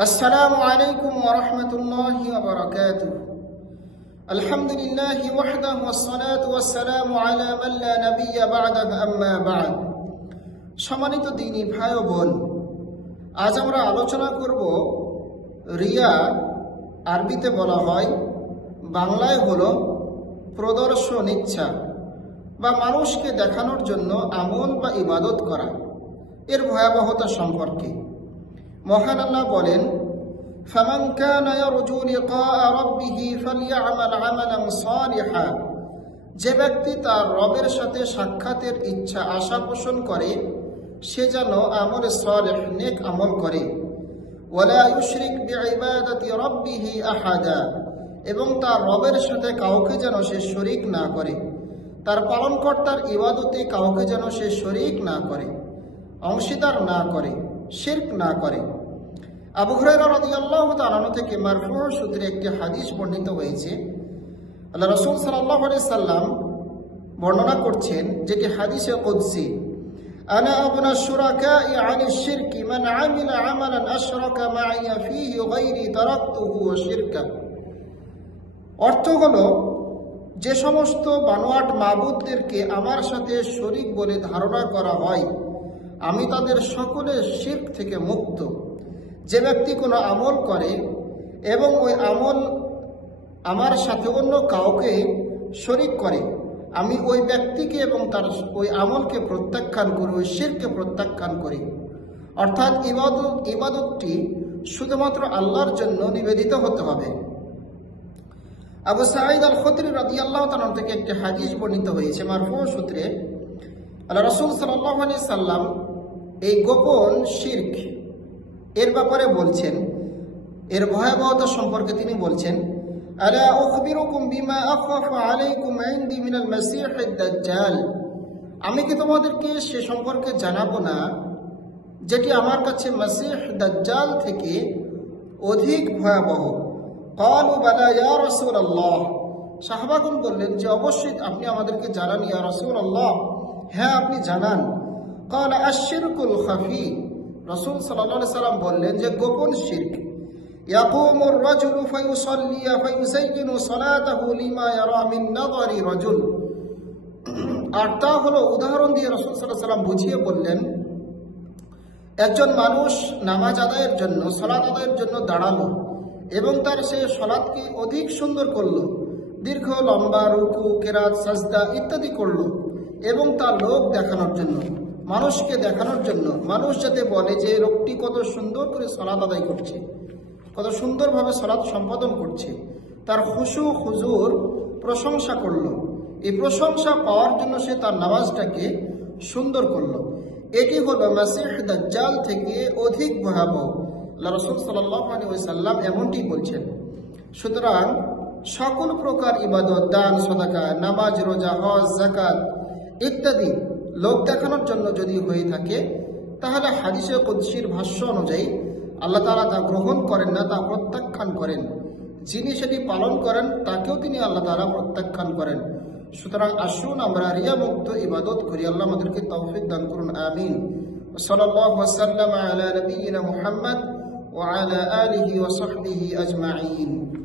السلام عليكم ورحمة الله وبركاته الحمد لله وحده والصلاة والسلام على من لا نبي بعده أما بعد সম্মানিত দিনী ভাই ও বোন আজ আমরা আলোচনা করব রিয়া আরবিতে বলা হয় বাংলায় হলো প্রদর্শন ইচ্ছা বা মানুষকে দেখানোর জন্য আমল বা ইবাদত করা এর ভয়াবহতা সম্পর্কে মহান আল্লাহ বলেন فمن كان يرجو لقاء ربه فليعمل عملا صالحا যে ব্যক্তি তার রবের সাথে সাক্ষাতের ইচ্ছা আশা পোষণ করে সে যেন আমল সালেহ নেক আমল করে ওয়ালা ইউশরিক বিইবাদাতি রাব্বিহি আহাদা এবং তার রবের সাথে কাউকে যেন সে শরিক না করে তার পালনকর্তার ইবাদতে কাউকে যেন সে শরিক না করে অংশীদার না করে শিরক না করে। আবু হুরায়রা রাদিয়াল্লাহু তাআলা থেকে মারফু সূত্রে একটি হাদিস বর্ণিত হয়েছে। আল্লাহ রাসূল সাল্লাল্লাহু আলাইহি সাল্লাম বর্ণনা করছেন যেটি হাদিসে কুদসি, আনা আবনা শুরাকাই আনি শিরকি, মান আমিলা আমালান আশরাকা মাইয়া ফীহি গায়রি তারাকতুহু ওয়া শিরকা। অর্থ হলো, যে সমস্ত বানোয়াট মাবুদদেরকে আমার সাথে শরিক বলে ধারণা করা হয় আমি তাদের সকলের শির্ক থেকে মুক্ত। যে ব্যক্তি কোনো আমল করে এবং ওই আমল আমার সাথে অন্য কাউকে শরিক করে, আমি ওই ব্যক্তিকে এবং তার ওই আমলকে প্রত্যাখ্যান করি, ওই শিরকে প্রত্যাখ্যান করি। অর্থাৎ ইবাদত, ইবাদতটি শুধুমাত্র আল্লাহর জন্য নিবেদিত হতে হবে। আবু সাঈদ আল খতরি রাজি আল্লাহ থেকে একটি হাদিস বর্ণিত হয়েছে মারফু সূত্রে। আল্লাহ রসুল সাল্লাহ আলি সাল্লাম এই গোপন শির্ক এর ব্যাপারে বলছেন, এর ভয়াবহতা সম্পর্কে তিনি বলছেন, আলা উখবিরুকুম বিমা আখাফু আলাইকুম ইনদি মিনাল মাসীহিদ দাজ্জাল। আমি কি তোমাদেরকে সে সম্পর্কে জানাব না যেটি আমার কাছে মাসীহ দাজ্জাল থেকে অধিক ভয়াবহ? কালু বালা ইয়া রাসূলুল্লাহ। সাহাবাগণ বললেন যে, অবশ্যই আপনি আমাদেরকে জানান ইয়া রাসূলুল্লাহ। হ্যাঁ আপনি জানান قال الشرك الخفي রসুল সাল্লাল্লাহু সাল্লাম বললেন যে গোপন শিরক يقوم الرجل فيصلي فيزين صلاته لما يرى من نظر رجل আর তা হলো উদাহরণ দিয়ে রসুল সাল্লাহ সাল্লাম বুঝিয়ে বললেন একজন মানুষ নামাজ আদায়ের জন্য সলাৎ আদায়ের জন্য দাঁড়ালো এবং তার সে সলাৎকে অধিক সুন্দর করলো দীর্ঘ লম্বা রুকু কেরাত সাজদা ইত্যাদি করলো এবং তার লোক দেখানোর জন্য, মানুষকে দেখানোর জন্য। মানুষ যাতে বলে যে লোকটি কত সুন্দর করে সলাৎ আদায় করছে, কত সুন্দরভাবে সলাৎ সম্পাদন করছে। তার খুশু খুজুর প্রশংসা করল। এই প্রশংসা পাওয়ার জন্য সে তার নামাজটাকে সুন্দর করল। এটি হলো মাসিহ দাজ্জাল থেকে অধিক ভয়াবহ। রসুল সাল্লাম এমনটি বলছেন, সুতরাং সকল প্রকার ইবাদত, দান, সদাকা, নামাজ, রোজা, হজ জাকাত ইত্যাদি লোক দেখানোর জন্য যদি হয়ে থাকে, তাহলে হাদিসে কুদ্সির ভাষ্য অনুযায়ী আল্লাহ তালা তা গ্রহণ করেন না, তা প্রত্যাখ্যান করেন। যিনি সেটি পালন করেন, তাকেও তিনি আল্লাহ তালা প্রত্যাখ্যান করেন। সুতরাং আসুন আমরা রিয়া মুক্ত ইবাদত করি। আল্লাহ আমাদেরকে তৌফিক দান করুন, আমিন। ওয়াসাল্লাম আলা নবিয়িনা মুহাম্মদ আলিহি ওয়া সাহবিহি আজমাইন।